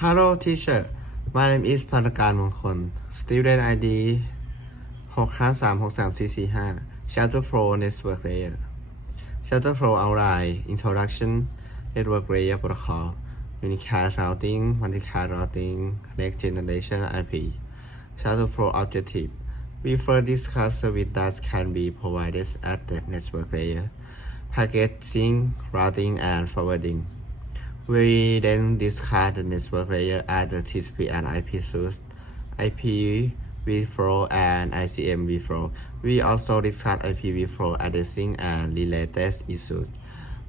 Hello teacher my name is พันธการมงคล student ID 6536344 chapter 4 network layer chapter 4 outline introduction network layer protocol unicast routing multicast routing next generation IP chapter 4 objective we first discuss service that can be provided at the network layer packaging routing and forwarding. We then discuss the network layer at the TCP and IP source, IPv4 and ICMv4. We also discuss IPv4 addressing and related issues.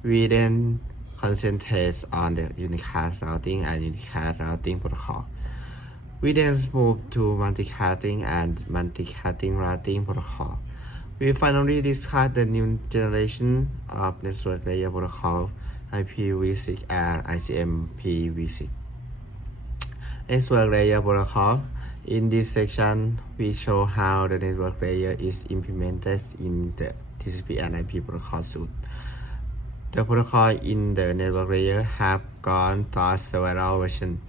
We then concentrate on the unicast routing and unicast routing protocol. We then move to multicasting and multicasting routing protocol. We finally discuss the new generation of network layer protocol, IPv6 and ICMPv6. Network layer protocol. In this section, we show how the network layer is implemented in the TCP and IP protocol suite. The protocol in the network layer have gone through several versions.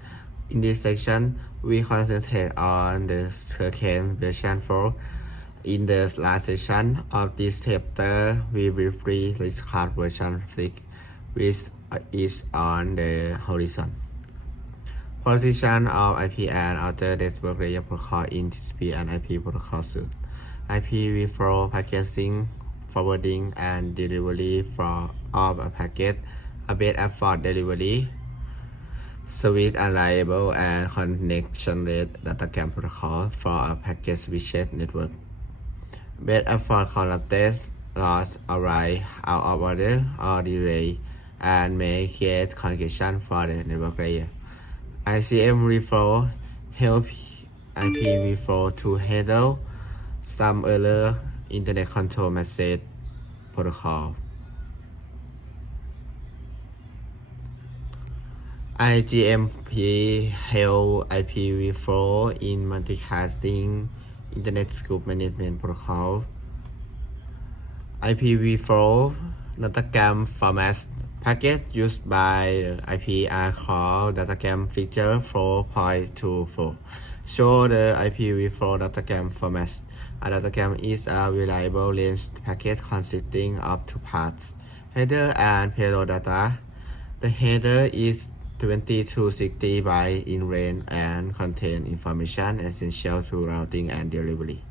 In this section, we concentrate on the current version 4. In the last section of this chapter, we briefly discuss version 6, which is on the horizon. Position of IP and other network layer protocol in TCP and IP protocol suite. IPv4 packaging, forwarding, and delivery of a packet, a best effort delivery, swift, reliable, and connection rate datagram protocol for a packet switched network. Best effort corrupted, loss, arise out of order, or delay, and may create congestion for the network layer. ICMv4 helps IPv4 to handle some error internet control message protocol. IGMP helps IPv4 in multicasting internet scope management protocol. IPv4 datagram formats packets used by the IP are called datagram feature 4.24. Show the IPv4 datagram formats. A datagram is a reliable range packet consisting of two parts, header and payload data. The header is 20 to 60 bytes in range and contain information essential to routing and delivery.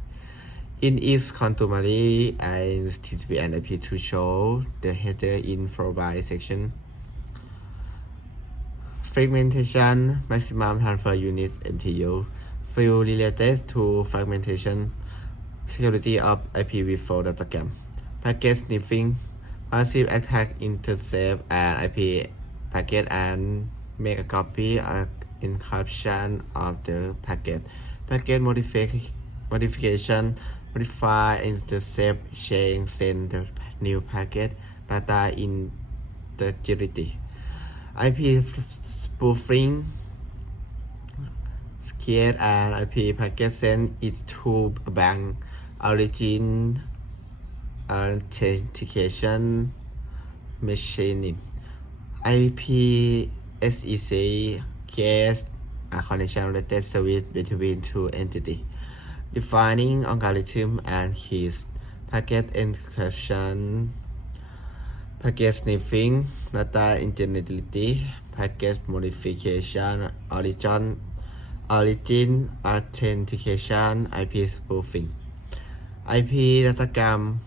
It is customary in TCP and IP to show the header in 4 byte section. Fragmentation maximum transfer units MTU. Field related to fragmentation. Security of IPv4 datagram. Packet sniffing. Passive attack intercept an IP packet and make a copy or encryption of the packet. Packet modification. Modify, intercept, change, send the new packet, data integrity. IP spoofing. Create an IP packet, send it to a bank. Origin authentication machining. IPSEC creates a connection related service between two entities. Defining algorithm and keys. Packet encryption. Packet sniffing. Data integrity. Packet modification. Origin authentication. IP spoofing. IP datagram.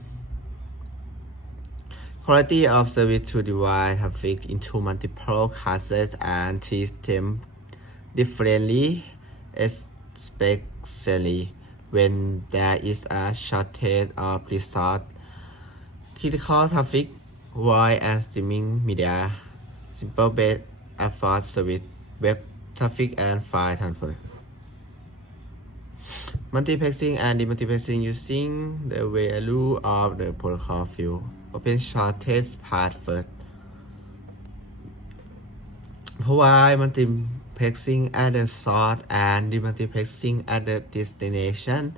Quality of service to divide traffic into multiple classes and treat them differently, especially when there is a shortage of resource. Critical traffic, voice and streaming media, simple best effort service, web traffic and file transfer. Multiplexing and demultiplexing using the value of the protocol field. Open shortest path first. Provide multiplexing at the source and demultiplexing at the destination.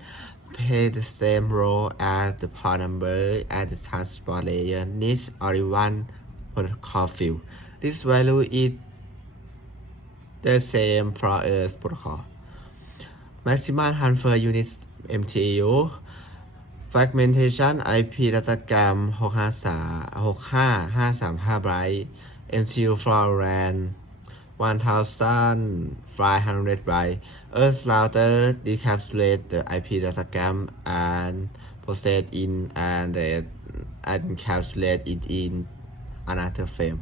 Play the same role as the port number at the transport layer needs only one protocol field. This value is the same for Earth protocol. Maximum transfer units MTU fragmentation IP ดัตกรรม65535 byte MTU for RAN 1500 byte Earth router decapsulate the IP ดัตกรรม and process in and encapsulate it in another frame.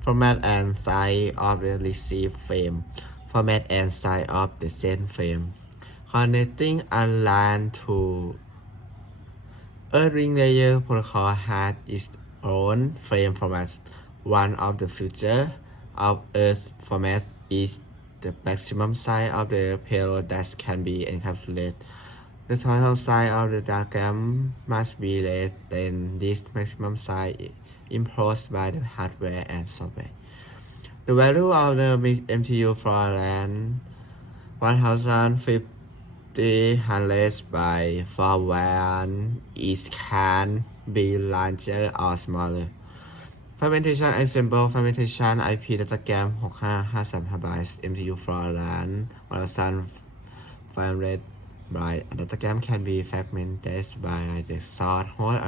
Format and size of the receive frame. Format and size of the send frame. Connecting a LAN to a ring layer protocol has its own frame formats. One of the features of Earth format is the maximum size of the payload that can be encapsulated. The total size of the diagram must be less than this maximum size imposed by the hardware and software. The value of the MTU for LAN 1050 by for WAN is can be larger or smaller. Fragmentation example fragmentation IP datagram 65535 bytes MTU for LAN 1500 bytes. A datagram can be fragmented by the source host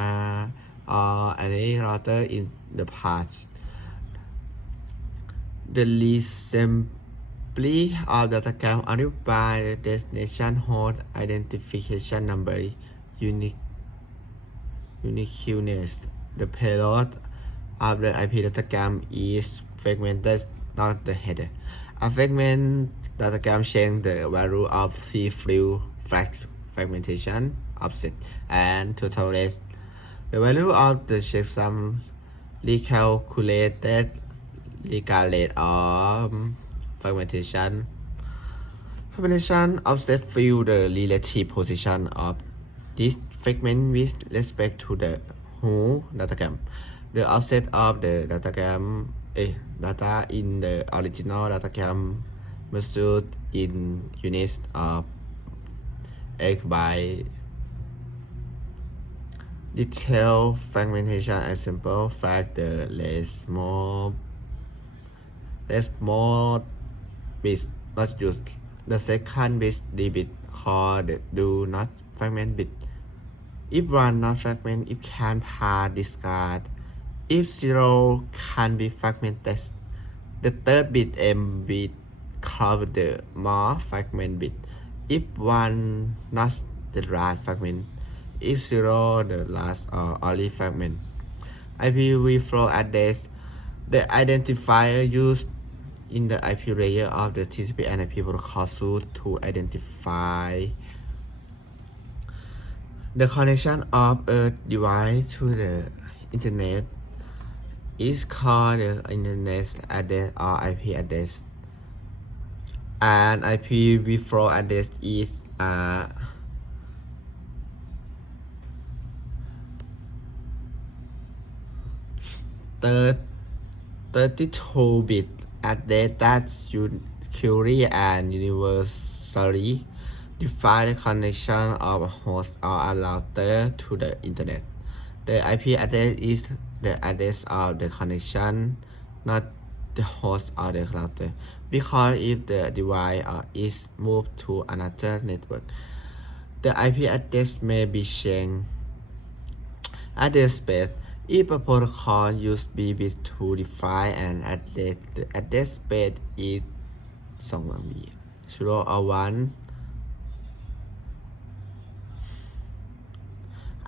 or any router in the path. The assembly of datagram occupied by the destination host identification number uniqueness. The payload of the IP datagram is fragmented, not the header. A fragment datagram changes the value of C-flu fragmentation offset and total length. The value of the checksum recalculated regardless of fragmentation. Fragmentation offset fill the relative position of this fragment with respect to the whole datagram. The offset of the data in the original datagram measured in units of x by detail fragmentation example flag the less more bits not used. The second bit bit called the do not fragment bit. If one not fragment, it can pass discard. If zero can be fragmented. The third bit M bit called the more fragment bit. If one not the last fragment. If zero the last or only fragment. IPv flow address. The identifier used in the IP layer of the TCP and IP protocol suite to identify the connection of a device to the internet is called the internet address or IP address. And IPv flow address is a 32-bit address that securely and universally define the connection of a host or a router to the internet. The IP address is the address of the connection, not the host or the router, because if the device is moved to another network, the IP address may be changed. Address space. If a protocol uses bits to define an address, the address space is 0 or 1.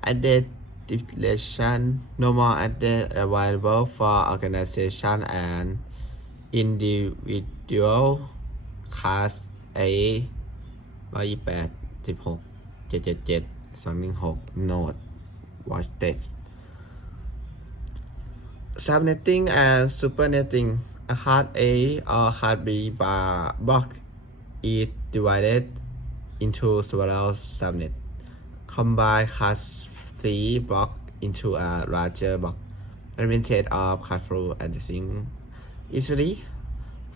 Address declaration. Normal address available for organization and individual class A 128 16 716 node watch text. Subnetting and supernetting. A class A or class B block is divided into several subnets. Combine class C block into a larger block. Advantage of class-through addressing. Easily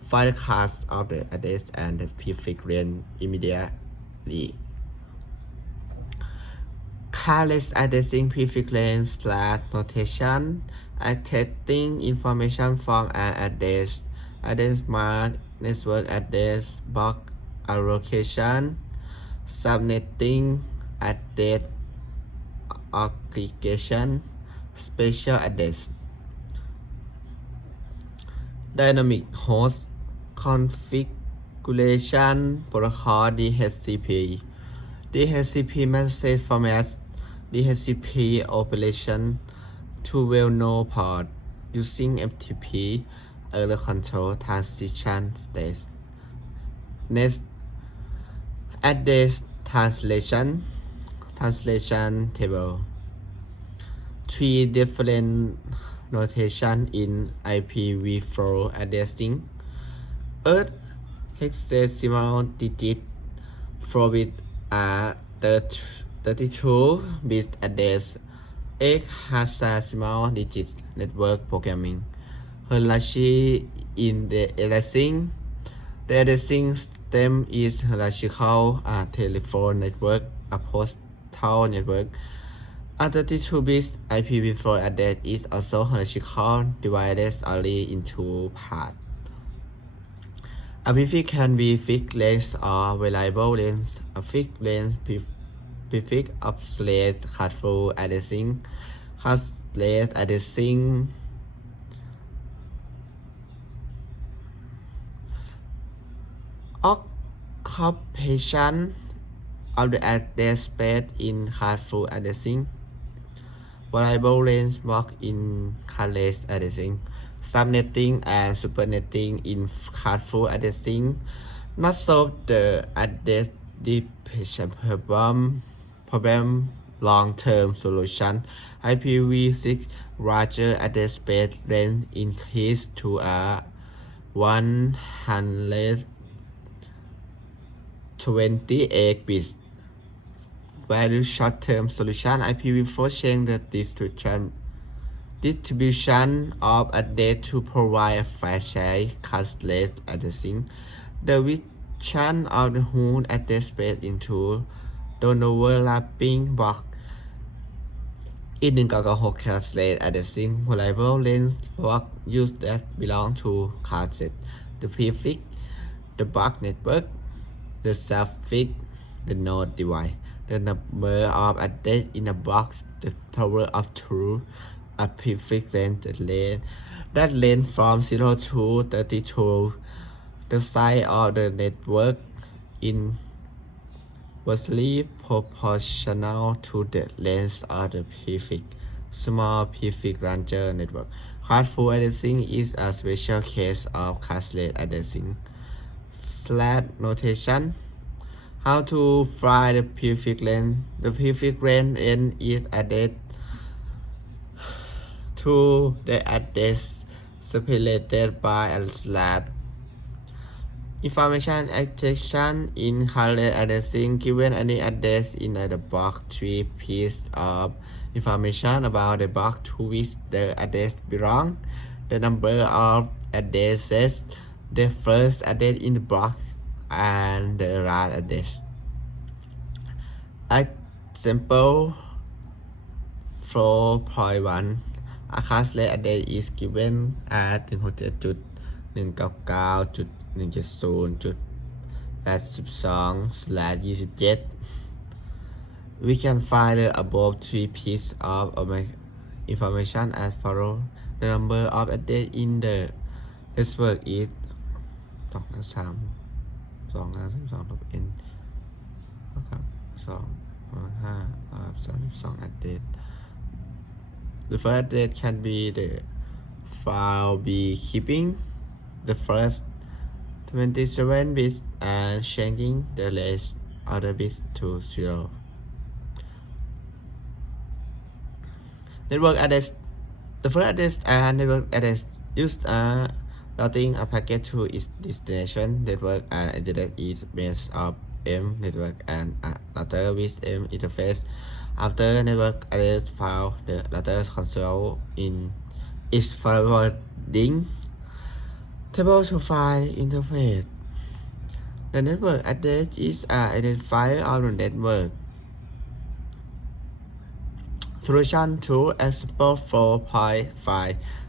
find the class of the address and the prefix range immediately. Careless addressing prefix range / notation. Accessing information from an address. Address must network address, block allocation, subnetting, address aggregation, special address, dynamic host configuration protocol DHCP, DHCP message formats, DHCP operation to well-known port using FTP error control transition state. Next, address translation table. Three different notation in IPv4 addressing. Earth hexadecimal digit 4 bit are 32-bit address. X hexadecimal digit network programming. Hierarchy in the addressing. The addressing system is hierarchical telephone network, a postal network. A 32-bit IPv4 address is also hierarchical, divided only into parts. A prefix can be fixed length or variable length. A fixed length prefix obsolete classful addressing. Classless addressing occupation of the address space in classful addressing. Variable length block in classless addressing. Subnetting and supernetting in classful addressing not solve the address depression problem long-term solution. IPv6 larger address space length increase to a 128 bits. Value short-term solution. IPv4 change the distribution of address to provide a fair-share classless addressing. The vision of the whole address space into non-overlapping block. In 1996 classless addressing variable length block used that belong to classes. The prefix, the block network, the suffix, the node device, the number of address in a box, the power of 2, a prefix length, that length from 0 to 32, the size of the network inversely proportional to the length of the prefix. Small prefix range network. Classful addressing is a special case of classless addressing. Slash notation. How to find the prefix length? The prefix length n is added to the address separated by a slash. Information extraction in classless addressing. Given any address in the box, 3 pieces of information about the box to which the address belongs, the number of addresses, the first address in the box, and the last address. Example 4.1. A classless address is given at 167.190.82/27. We can find the above 3 pieces of information as follows. The number of addresses in the network is 2,3,2,5,n 2,5,32 address. The first address can be the file be keeping the first 27 bits and changing the rest of the bits to 0. Network address. The first address and network address used routing a packet to its destination. Network address is based of M network and a router with M interface. After network address file, the router console in its forwarding table to find interface. The network address is an identifier of the network. Solution 2, example 4.5.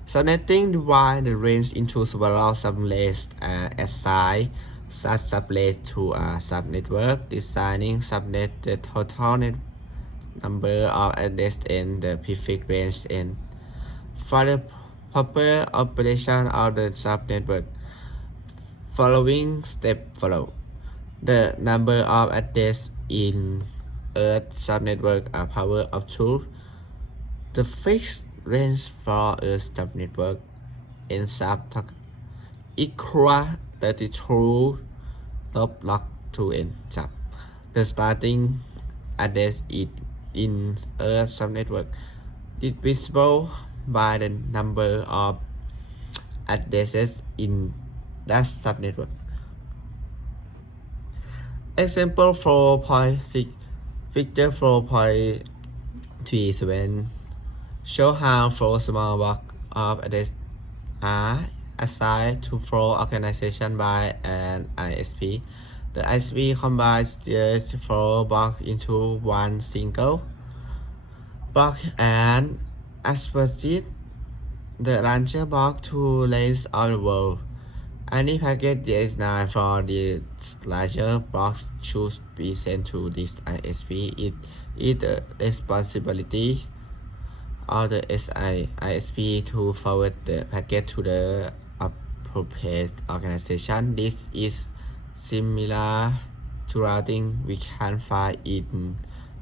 Subnetting divide the range into several sublets and assign such sublets to a subnetwork. Designing subnet the total number of addresses in the prefix range n. For the proper operation of the subnetwork, following step follow. The number of addresses in Earth subnetwork are power of 2. The fixed range for a subnetwork in sub equal 32 top log 2n sub. The starting address in a subnetwork is visible by the number of addresses in that subnetwork. Example 4.6. Figure 4.37 show how 4 small blocks of address are assigned to 4 organizations by an ISP. The ISP combines the 4 blocks into one single block and asperges the larger block to length of the world. Any packet designed for the larger blocks should be sent to this ISP. It is the responsibility of the ISP to forward the packet to the appropriate organization. This is similar to routing we can find in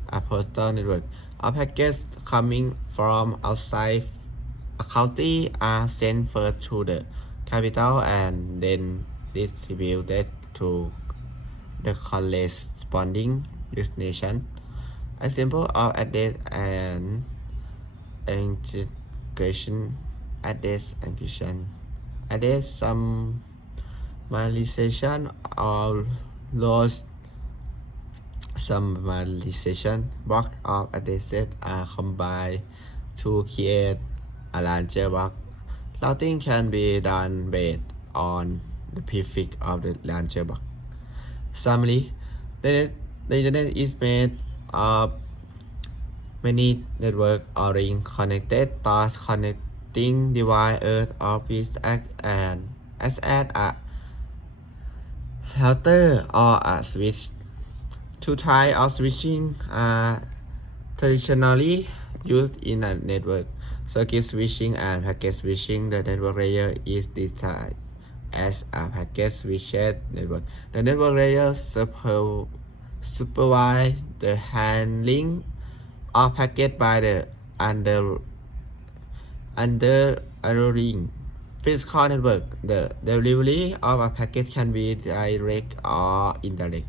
a postal network. All packets coming from outside a county are sent first to the capital and then distributed to the corresponding destination. Example of address and integration. Address summarization or loss summarization. Block of addresses are combined to create a larger block. Routing can be done based on the prefix of the larger block. Summary: the internet is made of many networks or rings connected. Thus, connecting device Earth orbits act as a router or a switch. Two types of switching are traditionally used in a network: circuit switching and packet switching. The network layer is designed as a packet switched network. The network layer supervise the handling of packets by the underlying physical network. The delivery of a packet can be direct or indirect.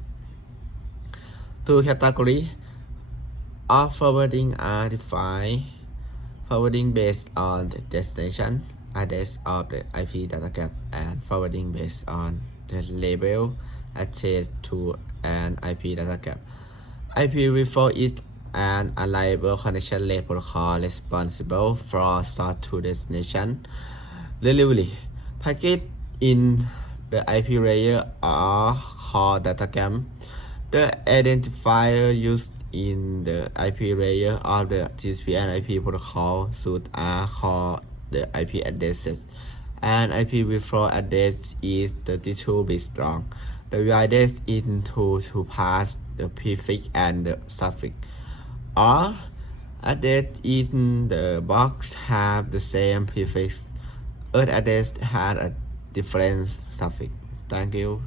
Two categories of forwarding are defined: forwarding based on the destination address of the IP data gap, and forwarding based on the label attached to an IP data gap. IPv4 is an unreliable connection layer protocol responsible for source to destination delivery. Packets in the IP layer are called data gap. The identifier used in the IP layer of the TCP and IP protocol suite are called the IP addresses. An IPv4 address is 32 bits long, divided into two parts, the prefix and the suffix. All addresses in the box have the same prefix. Earth address has a different suffix. Thank you.